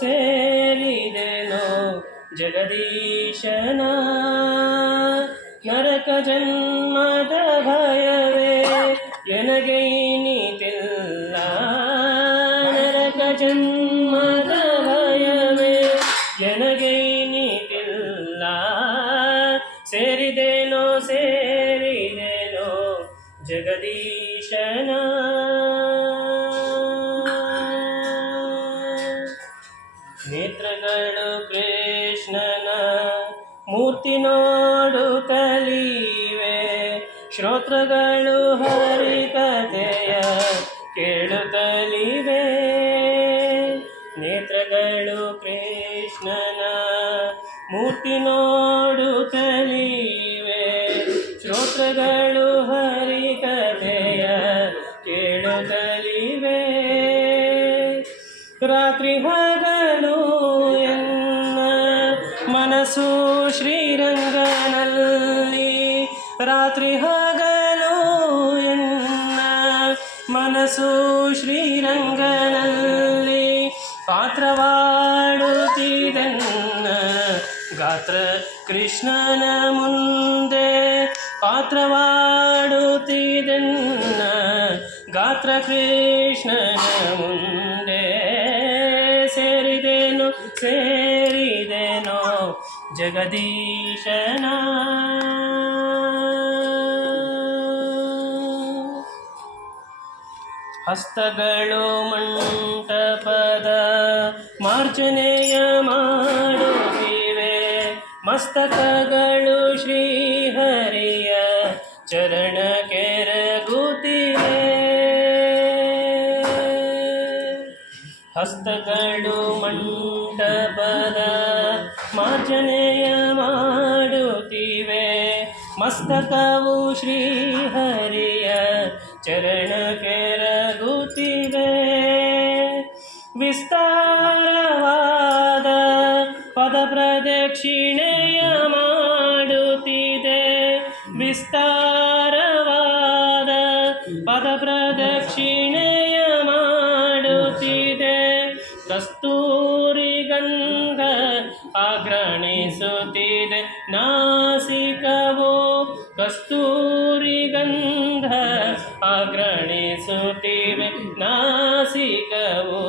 ಸೇರಿದೆನೋ ಜಗದೀಶನ ನರಕ ಜನ್ಮದ ಭಯವೇ ಎನಗೆ ಇನಿತಿಲ್ಲ ನರಕ ಜನ್ಮದ ಭಯವೇ ಎನಗೆ ಇನಿತಿಲ್ಲ ಸೇರಿದೆನೋ ಜಗದೀಶನ ನೇತ್ರಗಳು ಕೃಷ್ಣನ ಮೂರ್ತಿ ನೋಡುತ್ತಲಿವೆ ಶ್ರೋತ್ರಗಳು ಹರಿಕಥೆಯ ಕೇಳುತ್ತಲಿವೆ ನೇತ್ರಗಳು ಕೃಷ್ಣನ ಮೂರ್ತಿ ನೋಡುತ್ತಲಿವೆ ಶ್ರೋತ್ರಗಳು ಹರಿಕಥೆಯ ಕೇಳುತ್ತಲಿವೆ ರಾತ್ರಿ ಹಗಲು ಎನ್ನ ಮನಸ್ಸು ಶ್ರೀರಂಗನಲ್ಲಿ ರಾತ್ರಿ ಹಗಲು ಎನ್ನ ಮನಸ್ಸು ಶ್ರೀರಂಗನಲ್ಲಿ ಪಾತ್ರವಾಡುತ್ತಿದೆನ್ನ ಗಾತ್ರ ಕೃಷ್ಣನ ಮುಂದೆ ಪಾತ್ರವಾಡುತ್ತಿದೆನ್ನ ಗಾತ್ರ ಕೃಷ್ಣನ ಮುಂದೆ ಸೇರಿದೆನೋ ಜಗದೀಶನ ಹಸ್ತಗಳು ಮಂಟಪದ ಮಾರ್ಜನೆಯ ಮಾಡುತ್ತಿವೆ ಮಸ್ತಕಗಳು ಶ್ರೀಹರಿಯ ಚರಣ ಕೆರಗುತ್ತಿವೆ ಹಸ್ತಗಳು ಮಂಟಪದ ಮಾರ್ಜನೆಯ ಮಾಡುತ್ತಿವೆ ಮಸ್ತಕವು ಶ್ರೀಹರಿಯ ಚರಣ ಕೆರಗುತ್ತಿವೆ ವಿಸ್ತಾರವಾದ ಪದ ಪ್ರದಕ್ಷಿಣೆಯ ಮಾಡುತ್ತಿದೆ ವಿಸ್ತಾರವಾದ ಪದ ಪ್ರದಕ್ಷಿಣೆಯ ಮಾಡುತ್ತಿದೆ ಕಸ್ತೂರಿ ಗಂಧ ಆಗ್ರಣಿಸುತ್ತಿದೆ ನಾಸಿಕವೋ ಕಸ್ತೂರಿ ಗಂಧ ಆಗ್ರಣಿಸುತ್ತಿವೆ ನಾಸಿಕವೋ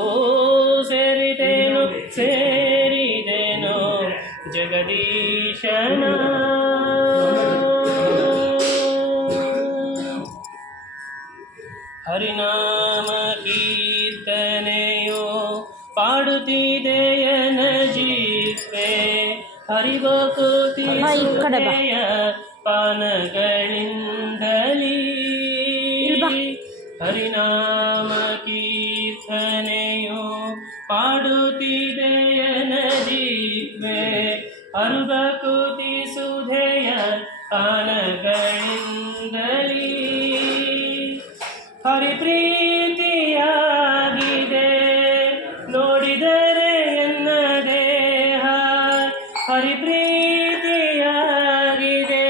ಸೇರಿದೆನೋ ಜಗದೀಶನ ಹರಿನಾಮ ಕೀರ್ತನೆಯೋ ಪಾಡುತ್ತಿದೆಯನ ಜೀವೆ ಹರಿಭಕುತಿ ಸುಧೆಯ ಪಾನಗಳಿಂದಲೀ ಹರಿನಾಮ ಕೀರ್ತನೆಯೋ ಪಾಡುತ್ತಿದೆಯನ ಜೀವೆ ಹರಿಭಕುತಿ ಸುಧೆಯ ಪಾನಗಳಿಂದಲೀ ಹರಿಪ್ರೀತಿಯಾಗಿದೆ ನೋಡಿದರೆ ಎನ್ನ ದೇಹ ಹರಿಪ್ರೀತಿಯಾಗಿದೆ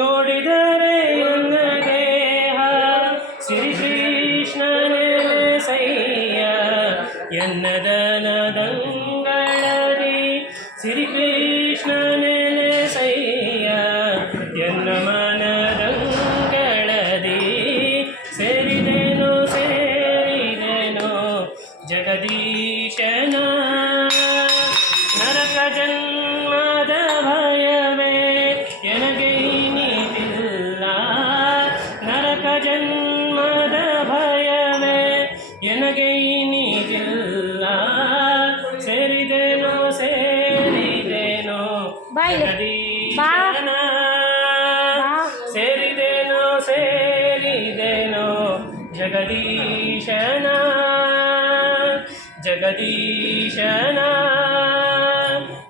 ನೋಡಿದರೆ ಎನ್ನ ದೇಹ ಶ್ರೀಕೃಷ್ಣನೇ ಸಯ್ಯ ಎನ್ನದನದಂಗಳರಿ ಶ್ರೀಕೃಷ್ಣನೇ ಸಯ್ಯ ಎನ್ನ ಮನದಂಗಳದಿ ಸೇರಿದೆನೋ ಜಗದೀಶನ ನರಕ ಜನ್ಮದ ಭಯವೇ ಎನಗೆ ಇನಿತಿಲ್ಲ ನರಕ ಜನ್ಮದ ಭಯವೇ ಎನಗೆ ಇನಿತಿಲ್ಲ ಸೇರಿದೆನೋ ಜಗದೀಶನ ಸೇರಿದೆನೋ ಜಗದೀಶನ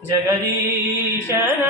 ಜಗದೀಶನ